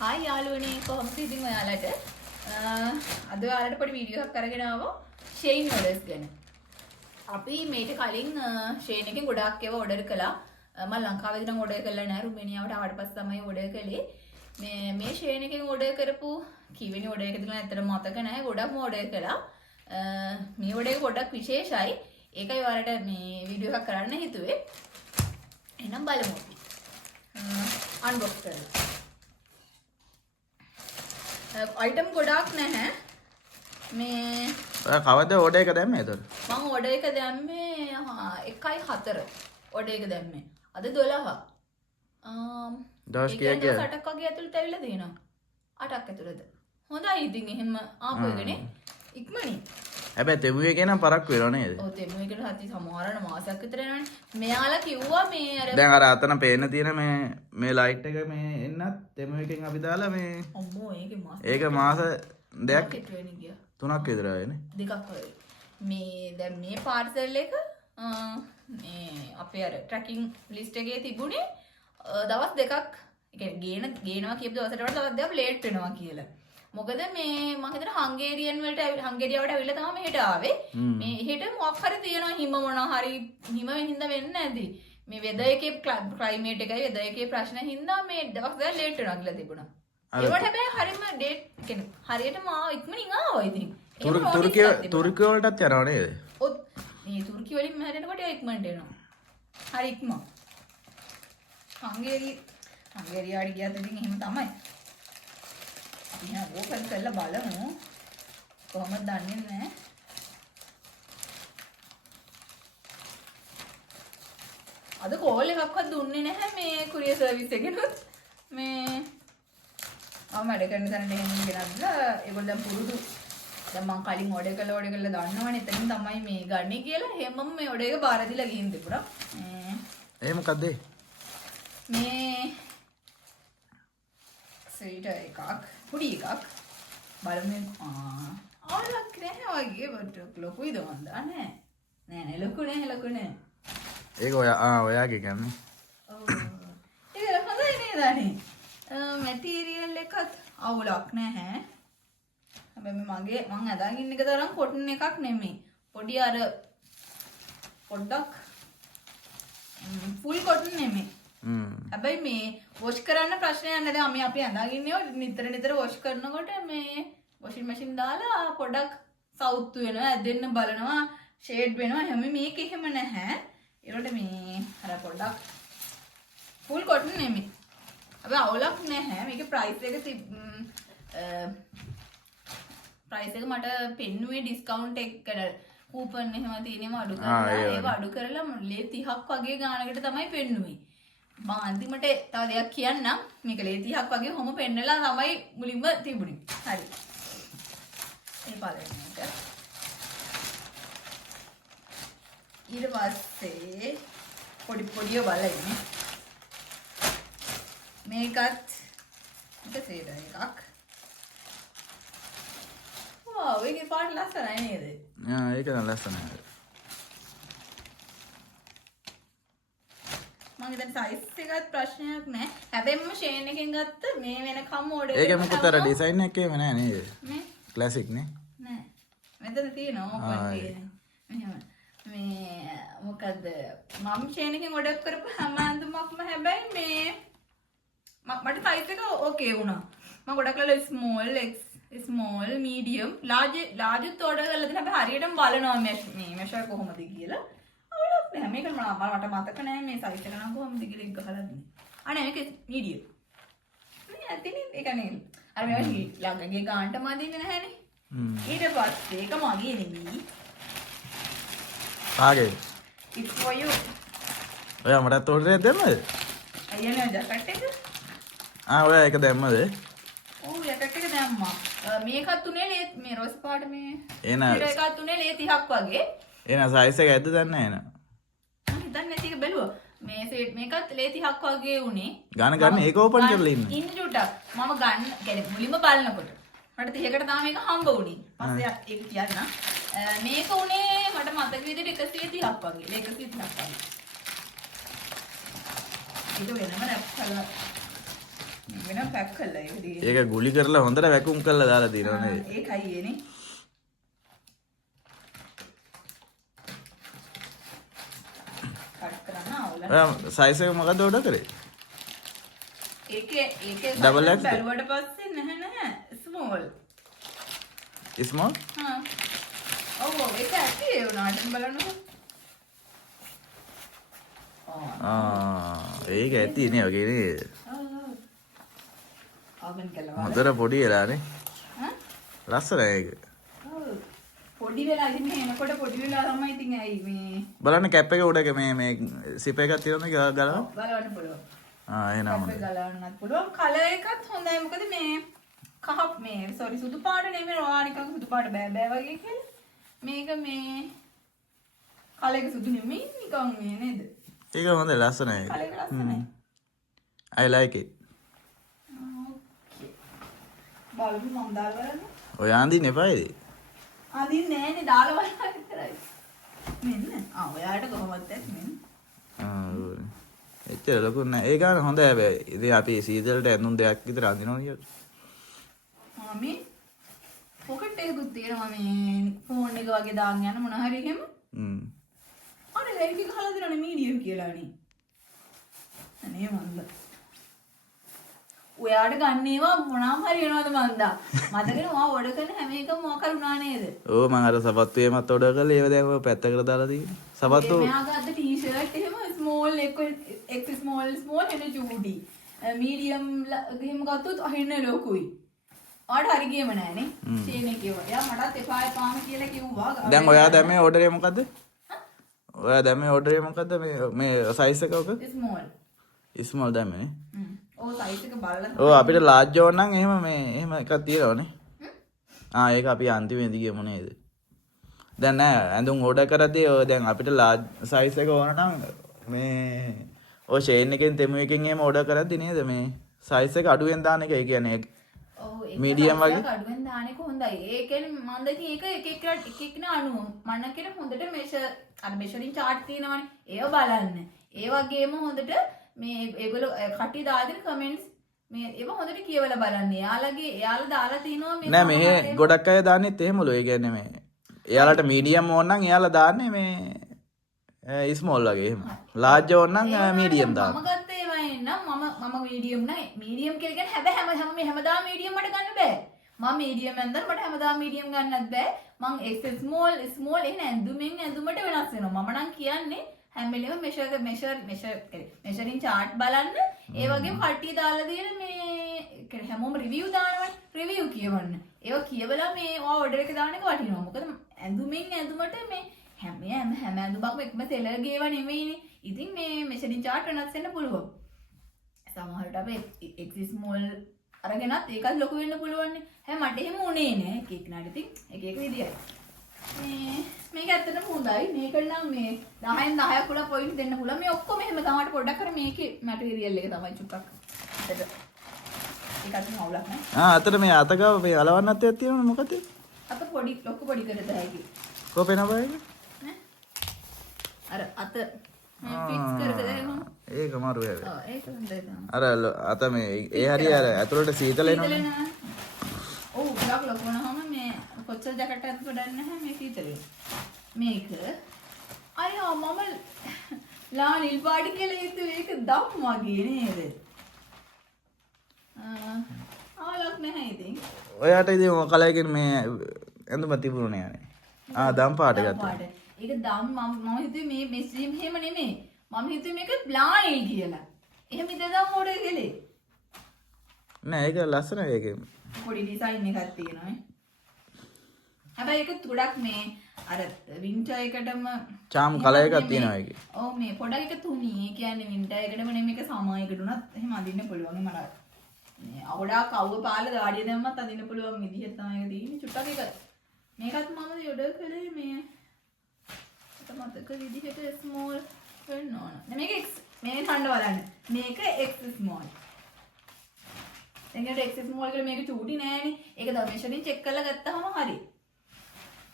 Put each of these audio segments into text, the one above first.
Hi යාළුවනේ කොහොමද ඉතින් ඔයාලට අද ඔයාලට පොඩි වීඩියෝ එකක් අරගෙන ආවා ෂේන් ඕඩර්ස් ගැන. අපි මේක කලින් ෂේන් එකෙන් ගොඩාක් ඒවා ඕඩර් කළා. මම ලංකාවේදී නම් ඕඩර් කළා නෑ, රුමේනියාවට ආවට පස්සේ තමයි ඕඩර් කළේ. මේ ෂේන් එකෙන් ඕඩර් කරපු කීවෙනි ඕඩර් එකද කියලා ඇත්තටම මතක නෑ. ගොඩක්ම ඕඩර් කළා. මේ ඕඩර් එක ගොඩක් විශේෂයි. ඒකයි ඔයාලට මේ වීඩියෝ එකක් කරන්න හිතුවේ. එහෙනම් බලමු අපි. අන්බොක්ස් කරලා. आइटम ගොඩාක් නැහැ මේ ඔය කවද ඕඩර් එක දැම්මේ එතකොට මම ඕඩර් එක දැම්මේ 1/4 ඕඩර් එක දැම්මේ අද 12 දවස් කීයක් ගියාද 8ක් වගේ ඇතුළත ඇවිල්ලා දෙනවා 8ක් ඇතුළත හොඳයි ඉතින් එහෙම ආපු එකනේ ඉක්මනින් හැබැයි තෙමු එකේ නම් පරක් වෙනව නේද ඔව් තෙමු එකට හති සමහරන මාසයක් විතර යනවනේ මෙයාලා කිව්වා මේ අර දැන් අර අතන පේන්න තියෙන මේ ලයිට් එක මේ එන්නත් තෙමු එකෙන් අපි දාලා මේ අම්මෝ ඒක මාස දෙකක් හිට වෙන්නේ ගියා 3ක් විතර ආවේනේ දෙකක් වගේ මේ දැන් මේ පාර්සල් එක මේ අපේ අර ට්‍රැකින් ලිස්ට් එකේ තිබුණේ දවස් දෙකක් ඒ කියන්නේ ගේනවා කියපු දවසට වඩා දවස් දෙකක් ලේට් වෙනවා කියලා. මොකද මේ මම හිතන හංගේරියන් වලට හංගේරියාවට ඇවිල්ලා තමයි මෙහෙට ආවේ. මේ එහෙට මොකක් හරි තියෙනවා හිම මොනවා හරි හිම වෙනින්ද වෙන්නේ නැති. මේ වෙදර් එකේ ක්ලයිමේට් එකයි වෙදර් එකේ ප්‍රශ්න හින්දා මේ දවස් දෙකක් ලේට් වෙනවා කියලා තිබුණා. ඒවට හැබැයි හරියම ඩේට් කියන්නේ හරියටම ඉක්මනින් ආවා ඉතින්. තුර්කිය වලටත් යනවා නේද? ඔත් මේ තුර්කිය වලින් මෙහෙරෙනකොට ඉක්මනට එනවා. හරි ඉක්ම. හංගේරියාවට ගියත් ඉතින් එහෙම තමයි. අපි නා ඕපන් කරලා බලමු. කොහොමද දන්නේ නැහැ. අද කෝල් එකක්වත් දුන්නේ නැහැ මේ කුරියර් සර්විස් එකෙනුත්. මේ මම වැඩ කරන තැනට එහෙම ගෙනල්ලා ඒගොල්ලෝ දැන් පුරුදු දැන් මම කලින් ඕඩර් කරලා දන්නවනේ එතනින් තමයි මේ ගන්නේ කියලා එහෙමම මේ ඕඩර් එක බාර දීලා ගිහින් තිබුණා. ඒ මොකද්ද? මේ සීට එකක් පොඩි එකක් බලමු ආලක් නැහැ වගේ බට ලොකුයිද මන් දන්නේ නෑ ලොකු නෑ ඒක ඔයාගේ ගන්නේ ඔව් ඒක හොඳයි නේද අනේ මැටීරියල් එකත් අවුලක් නැහැ. හැබැයි මගේ මං අදාගෙන ඉන්න එක තරම් කොටන් එකක් නෙමෙයි. පොඩි අර පොඩ්ඩක් ෆුල් කොටන් නෙමෙයි. හැබැයි මේ වොෂ් කරන්න ප්‍රශ්නයක් නැහැ. දැන් අපි අදාගින්නේ නිතර වොෂ් කරනකොට මේ වොෂින් මැෂින් දාලා පොඩක් සවුත් වෙනවා, ඇදෙන්න බලනවා, ෂේඩ් වෙනවා. හැම මේක එහෙම නැහැ. ඒකට මේ අර පොඩක් ෆුල් කොටන් නෙමෙයි. හැබැයි අවුලක් නැහැ. මේකේ ප්‍රයිස් එක මට පෙන්නුවේ ඩිස්කවුන්ට් එකකට කූපන් එහෙම තියෙනවා අඩු කරලා ඒක අඩු කරලා ලේ 30ක් වගේ ගානකට තමයි පෙන්නුවේ. මම අන්තිමට තව දෙයක් කියන්නම්. මේක ලේ 30ක් වගේ කොහොම පෙන්නලා තමයි මුලින්ම තිබුණේ. හරි. මේ පළවෙනි එක. ඊට පස්සේ පොඩිය බලන්නේ. මේකත් එක සේර එකක්. වාව් ඒකේ පාට ලස්සනයි නේද? ඒක නම් ලස්සනයි. මම හිතන්නේ සයිස් එකත් ප්‍රශ්නයක් නැහැ. හැබැයි මම ෂේන් එකෙන් ගත්ත මේ වෙනකම් ඕඩර් ඒක මොකද අර ඩිසයින් එකේම නෑ නේද? මේ ක්ලාසික් නේ? නෑ. මෙතන තියෙනවා ඕපන් තියෙන. මෙහෙම. මේ මොකද්ද? මම ෂේන් එකෙන් ඕඩර් කරපු හැම අඳුමක්ම හැබැයි මේ මට සයිස් එක ඕකේ වුණා. මම ගොඩක් වෙලාවට ස්මෝල් මීඩියම් ලාර්ජ් ඕඩර් කරලා තියෙන හැබැයි හරියටම බලනවා මේ මෙෂර් කොහොමද කියලා. අවුලක් නැහැ. මේක මට මතක නැහැ මේ සයිස් එක නම් කොහොමද කියලා එක ගහලා දෙන්නේ. අනේ මේක මීඩියම්. මේ ඇතිනේ ඒක නේ. අර මේවා ළඟගේ ගානට මදින්නේ නැහැනේ. ඊට පස්සේ ඒක මගේ නෙමෙයි. කාගේ? It's for you. ඔයා මටත් ඕඩර් එකක් දැම්මද? අයියනේ ජැකට් එක. ඔයා ඒක දැම්මද? ඔව් ජැකට් එක දැම්මා. මේකත් උනේ මේ රෝස් පාට මේ එන එකත් උනේ ලේ 30ක් වගේ. එන සයිස් එක ඇද්ද දන්නේ නැහැ නේ. මම හිතන්නේ නැති එක බැලුවා. මේ සෙට් මේකත් ලේ 30ක් වගේ උනේ. ගන්න ඒක ඕපන් කරලා ඉන්න. ඉන්න චුට්ටක්. මම ගන්න කියන්නේ මුලින්ම බලනකොට. මට 30කට තමයි මේක හම්බ වුණේ. පස්සේ ඒක කියන්න. මේක උනේ මට මතක විදිහට 130ක් වගේ. ලේ 130ක් වගේ. ඒක වෙනම රැප් කරලා වෙන පැක් කළා ඒක තියෙන්නේ. ඒක ගුලි කරලා හොඳට වැකුම් කරලා දාලා තියෙනවා නේද? ඒකයි එනේ. කට් කරන්න අවුල. සයිස් එක මොකද්ද ඕඩර් කරේ? ඒකේ Double X? බැලුවට පස්සේ නැහැ ස්මෝල්. ස්මෝල්? හා. ඔව් ඒක ඇති ඒ උනාට බලන්නකෝ. ඒක ඇති නේ වගේ නේද? ඕපන් කළා. හොඳට පොඩි වෙලානේ. හා? ලස්සනයි ඒක. ඔව්. පොඩි වෙලා ඉතින් මේ එනකොට පොඩි වෙලා තමයි ඉතින් ඇයි මේ බලන්න කැප් එක උඩ මේ සිප් එකක් තියෙනවද ගලවන්න? බලන්න පුළුවන්. එහෙනම් කැප් එක ගලවන්නත් පුළුවන්. කලර් එකත් හොඳයි. මොකද මේ කහ මේ සෝරි සුදු පාට නෙමෙයි රෝවා නිකන් සුදු පාට බෑ බෑ වගේ කියලා. මේක මේ කලර් එක සුදු නෙමෙයි නිකන් මේ නේද? ඒක හොඳයි ලස්සනයි. කලර් එක ලස්සනයි. I like it. බලමු මම දාලා බලන්න. ඔය අඳින්න එපායිද? අදින්නේ නෑනේ දාලා බලන්න විතරයි. මෙන්න. ඔයාට කොහොමද මෙන්න. එච්චර ලොකු නෑ. ඒ ගාන හොඳයි හැබැයි. ඉතින් අපි සීසල්ට ඇඳුම් දෙකක් විතර අඳිනවා නේද? මම පොකට් එකකුත් තියෙනවා මේ ෆෝන් එක වගේ දාන්න යන මොන හරි එහෙම. අර ලයිට් එක ගහලා දෙනවනේ මීඩියම් කියලා නේ. අනේ මන්ද. ඔයාට ගන්න ඒවා මොනවාම හරි වෙනවද මන්දා? මතකනේ ඔයා ඕඩර් කරන හැම එකම මොකක් කරුණා නේද? ඕ මම අර සපත්තු එමත් ඕඩර් කරලා ඒව දැන් ඔය පැත්තකට දාලා තියෙන්නේ. සපත්තු මෙයා ගත්ත ටී-ෂර්ට් එහෙම ස්මෝල් එක එක්ස් ස්මෝල් එන චූටි. මීඩියම් එහෙම ගත්තොත් අහින්න ලොකුයි. ඔයාට හරි ගියම නෑනේ. චේන් එක කිව්වා. එයා මටත් එපා එපාම කියලා කිව්වා. දැන් ඔයා දැම්මේ ඕඩර් එක මොකද්ද? ඔයා දැම්මේ ඕඩර් එක මොකද්ද මේ සයිස් එක ඔක? ස්මෝල්. ස්මෝල් දැම්මේ. ඔව් සයිස් එක බලලා. ඔව් අපිට ලාර්ජ් ඕන නම් එහෙම එකක් තියෙනවනේ. ඒක අපි අන්තිමේදී ගියමු නේද? දැන් නෑ ඇඳුම් ඕඩර් කරද්දී ඔය දැන් අපිට ලාර්ජ් සයිස් එක ඕන නම් මේ ඔය ෂේන් එකෙන් තෙමු එකෙන් එහෙම ඕඩර් කරද්දී නේද මේ සයිස් එක අඩුවෙන් දාන එක. ඒ කියන්නේ ඔව් මීඩියම් වගේ අඩුවෙන් දාන එක හොඳයි. ඒ කියන්නේ මම දැන් ඒක එක එක න අණු මන්න කියන හොඳට මෙෂර් අර මෙෂරින් chart තියෙනවනේ. ඒව බලන්න. ඒ වගේම හොඳට මේ ඒගොල්ලෝ කටි දාගෙන කමෙන්ට්ස් මේ ඒව හොඳට කියවලා බලන්න. එයාලා දාලා තිනවා මේ නෑ මෙහෙ ගොඩක් අය දාන්නෙත් එහෙමලු. ඒ කියන්නේ මේ එයාලට මීඩියම් ඕන නම් එයාලා දාන්නේ මේ ස්මෝල් වගේ එහෙම. ලාර්ජ් ඕන නම් මීඩියම් දාන්න. මම ගත්තේ ඒවයි නම් මම මීඩියම් නෑ. මීඩියම් කියලා කියන්නේ හැබැයි හැමදාම මීඩියම් මට ගන්න බෑ. මම මීඩියම් ඇන්දන් මට හැමදාම මීඩියම් ගන්නත් බෑ. මම එක්ස් ස්මෝල් එහෙන ඇඳුමෙන් ඇඳුමට වෙනස් වෙනවා. මම නම් කියන්නේ හැම වෙලේම මෙෂරින් chart බලන්න. ඒ වගේම කට්ටිය දාලා තියෙන මේ හැමෝම රිවිව් දානවනේ. රිවිව් කියවන්න. ඒවා කියවලා මේ ඕඩර් එක දාන එක වටිනවා. මොකද ඇඳුමෙන් ඇඳුමට මේ හැම ඇඳුමක්ම එකම සෙලර් ගේව නෙමෙයිනේ. ඉතින් මේ මෙෂරින් chart වෙනස් වෙන්න පුළුවන්. සමහරට අපි එක්ස් ස්මෝල් අරගෙනත් ඒකත් ලොකු වෙන්න පුළුවන් නේ. හැබැයි මට එහෙම උනේ නෑ. එක නඩ ඉතින් එක විදියයි. මේක ඇත්තටම හොඳයි. මේකට නම් මේ 10න් 10ක් උලා පොයින්ට් දෙන්න පුළුවන්. මේ ඔක්කොම එහෙම තමයි පොඩ්ඩක් කර මේකේ මැටීරියල් එක තමයි චුට්ටක්. ඒකත් නවුලක් නෑ. අතට මේ අතගාව මේ අලවන්නත් එකක් තියෙනවනේ මොකද? අත පොඩි ලොකු පොඩි කරද හැකි. කොපේන බයි? අර අත මේ ෆික්ස් කරද එහෙම. ඒක මාරු වෙයි. ඔව් ඒක හොඳයි තමයි. අර අත මේ ඒ හරිය අර ඇතුළට සීතල එනවනේ. ඔව් ගොඩක් ලොකු වුණාම මේ කොච්චර ජැකට් එකක් ගොඩක් නැහැ මේ සීතලේ. මේක අයියෝ මම ලා නිල් පාටි කියලා හිතුවේ ඒක දම් වගේ නේද? ආලක් නැහැ ඉතින්. ඔයාට ඉතින් මොන කලයකින් මේ ඇඳුම තිබුණේ නෑනේ. දම් පාට ගත්තා. ඒක දම් මම හිතුවේ මේ මෙස්ලිම් එහෙම නෙමෙයි. මම හිතුවේ මේක බ්ලා නිල් කියලා. එහෙම ඉඳලා ඕඩර් කළේ. නෑ ඒක ලස්සනයි ඒකේ. පොඩි ඩිසයින් එකක් තියෙනවා. හැබැයි ඒක ගොඩක් මේ අර වින්ටර් එකටම චාම් කලර් එකක් තියෙනවා ඒකේ. ඔව් මේ පොඩක් එක තුනී. ඒ කියන්නේ වින්ටර් එකටම නෙමෙයි මේක සමයකට උනත් එහෙම අඳින්න පුළුවන්. මට මේ අවඩා කවුව පාලා දාඩිය දැම්මත් අඳින්න පුළුවන් විදිහ තමයි ඒක තියෙන්නේ. චුට්ටක් එක මේකත් මම ඔඩර් කළේ මේ මතක විදිහට ස්මෝල් වෙන්න ඕන. මේක X මේ කන්න බලන්න. මේක X ස්මෝල්. එංගට එක්ස් ස්මෝල් කියලා මේක චූටි නෑනේ. ඒක තමයි මෙෂරින් චෙක් කරලා ගත්තාම හරි.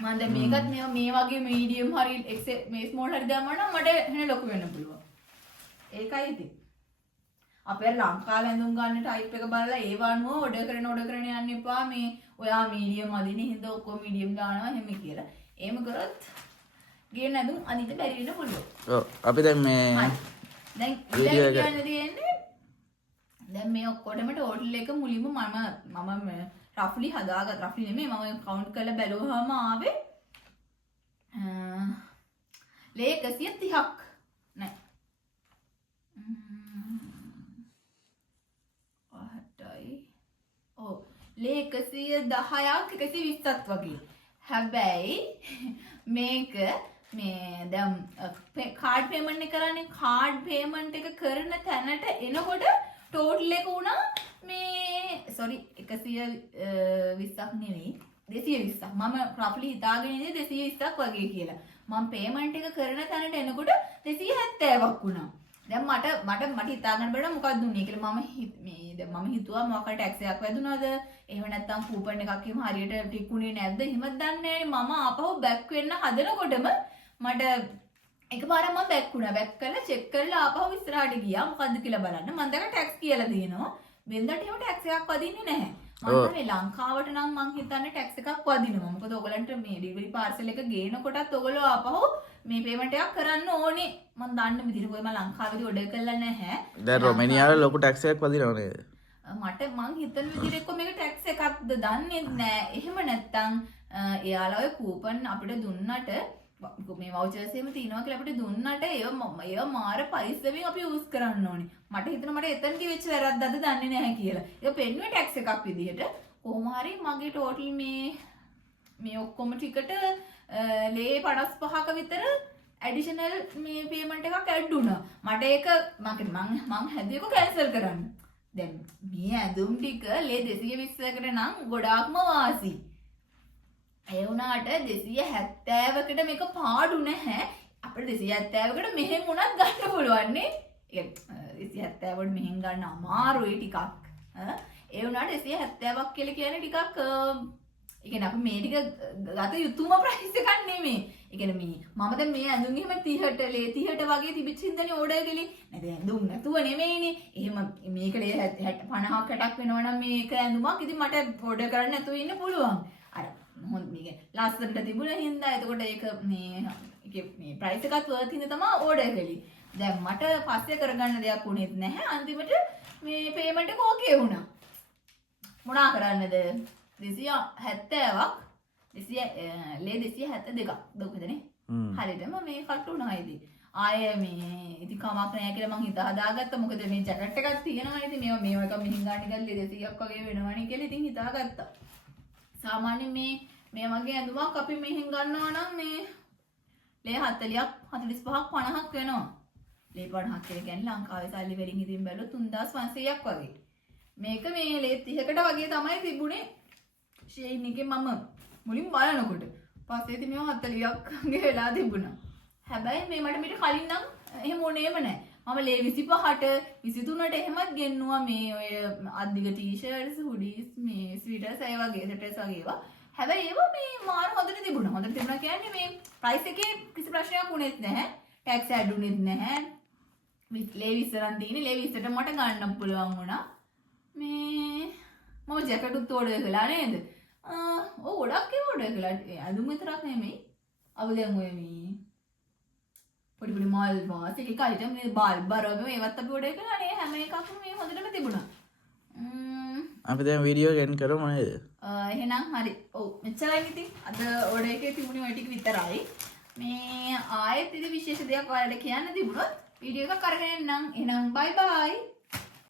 මම දැන් මේකත් මේ වගේ මීඩියම් හරි මේ ස්මෝල් හරි දැම්මම නම් මට එහෙන ලොකු වෙන්න පුළුවන්. ඒකයි ඉතින්. අපේ ලංකාවේ ඇඳුම් ගන්න ටයිප් එක බලලා ඒව අනුව ඔඩර් කරන යන්න එපා. මේ ඔයා මීඩියම් අදින්නේ හින්දා ඔක්කොම මීඩියම් දානවා එහෙම කියලා. එහෙම කරොත් ගේන ඇඳුම් අදින්න බැරි වෙන්න පුළුවන්. ඔව් අපි දැන් මේ දැන් ඊළඟ කියන්න තියෙන්නේ දැන් මේ ඔක්කොටම ටෝටල් එක මුලින්ම මම රෆ්ලි හදාගත්ත රෆ්ලි නෙමෙයි මම කවුන්ට් කරලා බැලුවාම ආවේ ලේ 130ක් නෑ 8යි ඔව් ලේ 110ක් 120ක් වගේ. හැබැයි මේක මේ දැන් කාඩ් පේමන්ට් එක කරන්නේ කාඩ් පේමන්ට් එක කරන තැනට එනකොට ටෝටල් එක උනා මේ සෝරි 120ක් නෙවෙයි 220ක්. මම රෆ්ලි හිතාගෙන ඉන්නේ 220ක් වගේ කියලා. මම පේමන්ට් එක කරන තැනට එනකොට 270ක් වුණා. දැන් මට හිතාගන්න බැහැ මොකක්ද උනේ කියලා. මම හිතුවා මොකක් හරි ටැක්ස් එකක් වැදුනද එහෙම නැත්නම් කූපන් එකක් එහෙම හරියට ටිකුනේ නැද්ද එහෙමත් දන්නේ නැහැ. මම ආපහු බැක් වෙන්න හදනකොටම මට එකපාරක් මම බැක් වුණා. බැක් කරලා චෙක් කරලා ආපහු ඉස්සරහට ගියා. මොකද්ද කියලා බලන්න. මම දැන් ටැක්ස් කියලා දිනනවා. වෙනදට එහෙම ටැක්ස් එකක් වදින්නේ නැහැ. මම මේ ලංකාවට නම් මං හිතන්නේ ටැක්ස් එකක් වදිනවා. මොකද ඔයගලන්ට මේ ඩෙලිවරි පාර්සල් එක ගේනකොටත් ඔයගොල්ලෝ ආපහු මේ පේමන්ට් එකක් කරන්න ඕනේ. මම දන්න විදිහට කොයි මම ලංකාවේදී ඔඩර් කළා නැහැ. දැන් රොමේනියාවේ ලොකු ටැක්ස් එකක් වදිනව නේද? මං හිතන විදිහට එක්ක මේක ටැක්ස් එකක්ද දන්නේ නැහැ. එහෙම නැත්තම් එයාලා ඔය කූපන් අපිට දුන්නට මේ වවුචර්ස් එහෙම තියනවා කියලා අපිට දුන්නට ඒව මාර පරිස්සමෙන් අපි යූස් කරන්න ඕනේ. මට හිතෙනවා මට එතනදී වෙච්ච වැරද්දක්ද දන්නේ නැහැ කියලා. ඒක පෙන්නුවේ ටැක්ස් එකක් විදිහට. කොහොම හරි මගේ ටෝටල් මේ ඔක්කොම ටිකට ලේ 55ක විතර ඇඩිෂනල් මේ පේමන්ට් එකක් ඇඩ් වුණා. මට ඒක මං හැදුවේ ඒක කැන්සල් කරන්න. දැන් මේ ඇඳුම් ටික ලේ 220කට නම් ගොඩාක්ම වාසි. ඒ වුණාට 270කට මේක පාඩු නැහැ. අපිට 270කට මෙහෙම උනත් ගන්න පුළුවන් නේ. ඒ 270කට මෙහෙන් ගන්න අමාරුයි ටිකක්. ඒ වුණාට 270ක් කියලා කියන්නේ ටිකක් ඒ කියන්නේ අපි මේ ටික ගත යුතුම ප්‍රයිස් එකක් නෙමෙයි. ඒ කියන්නේ මම දැන් මේ ඇඳුම් එහෙම 30ට ලේ 30ට වගේ තිබිච්ච හින්දානේ ඕඩර් කළේ. නේද ඇඳුම් නැතුව නෙමෙයිනේ. එහෙම මේක ලේ 50ක් 60ක් වෙනවා නම් මේක ඇඳුමක් ඉතින් මට ඕඩර් කරන්න නැතුව ඉන්න පුළුවන්. අර හොඳ මේක ලස්සනට තිබුණ හින්දා එතකොට ඒක මේ ප්‍රයිස් එකත් වර්ත් හින්දා තමයි ඕඩර් කළේ. දැන් මට පස්සේ කරගන්න දෙයක් උනේත් නැහැ. අන්තිමට මේ පේමන්ට් එක ඕකේ වුණා. මොනා කරන්නද? 270ක් 272ක් දුකදනේ. හරියටම මේ කට් වුණා ඉතින්. ආයේ මේ ඉතින් කමක් නැහැ කියලා මං හිතා හදාගත්තා. මොකද මේ ජැකට් එකක් තියෙනවා. ඉතින් මේවා එක මෙහින් ගන්න ගල්ලේ 200ක් වගේ වෙනවනේ කියලා ඉතින් හිතාගත්තා. සාමාන්‍යයෙන් මේ වගේ ඇඳුමක් අපි මෙහෙන් ගන්නවා නම් මේ ලේ 40ක් 45ක් 50ක් වෙනවා. ලේ 50ක් කියලා කියන්නේ ලංකාවේ සල්ලි වලින් ඉතින් බැලුවොත් 3500ක් වගේ. මේක මේ ලේ 30කට වගේ තමයි තිබුණේ. ෂේන් එකේ මම මුලින් බලනකොට. පස්සේ ඉතින් මේවා 40ක් වගේ වෙලා තිබුණා. හැබැයි මේ මට කලින් නම් එහෙම ඕනේම නැහැ. මම ලේ 25ට 23ට එහෙමත් ගෙන්නුවා මේ ඔය අද්දිග ටී-ෂර්ට්ස්, හුඩීස්, මේ ස්වීටර්ස් ඒ වගේ සෙටර්ස් වගේ ඒවා. හැබැයි ඒවා මේ මාර හොඳට තිබුණා. හොඳට තිබුණා කියන්නේ මේ ප්‍රයිස් එකේ කිසි ප්‍රශ්නයක් වුණෙත් නැහැ. ටැක්ස් ඇඩ් වුණෙත් නැහැ. ලේ 20 නම් තියෙන්නේ. ලේ 20ට මට ගන්න පුළුවන් වුණා. මේ මම ජැකට් උත් ඕඩර් කළා නේද? ගොඩක් ඒවා ඕඩර් කළා. අඳුම් විතරක් නෙමෙයි. අපි දැන් ඔය මේ පොඩි මාල් වාස් එක අයිටම් මේ බල්බරම ඒවත් අපි ඕඩර් කළා නේ. හැම එකක්ම මේ හොඳටම තිබුණා. අපි දැන් වීඩියෝ එක එන්ඩ් කරමු නේද? එහෙනම් හරි. ඔව් මෙච්චරයි ඉතින්. අද ඕඩර් එකේ තිබුණේ ඔය ටික විතරයි. මේ ආයෙත් ඉතින් විශේෂ දෙයක් ඔයාලට කියන්න තිබුණොත් වීඩියෝ එකක් අරගෙන එන්නම්. එහෙනම් බයි බයි.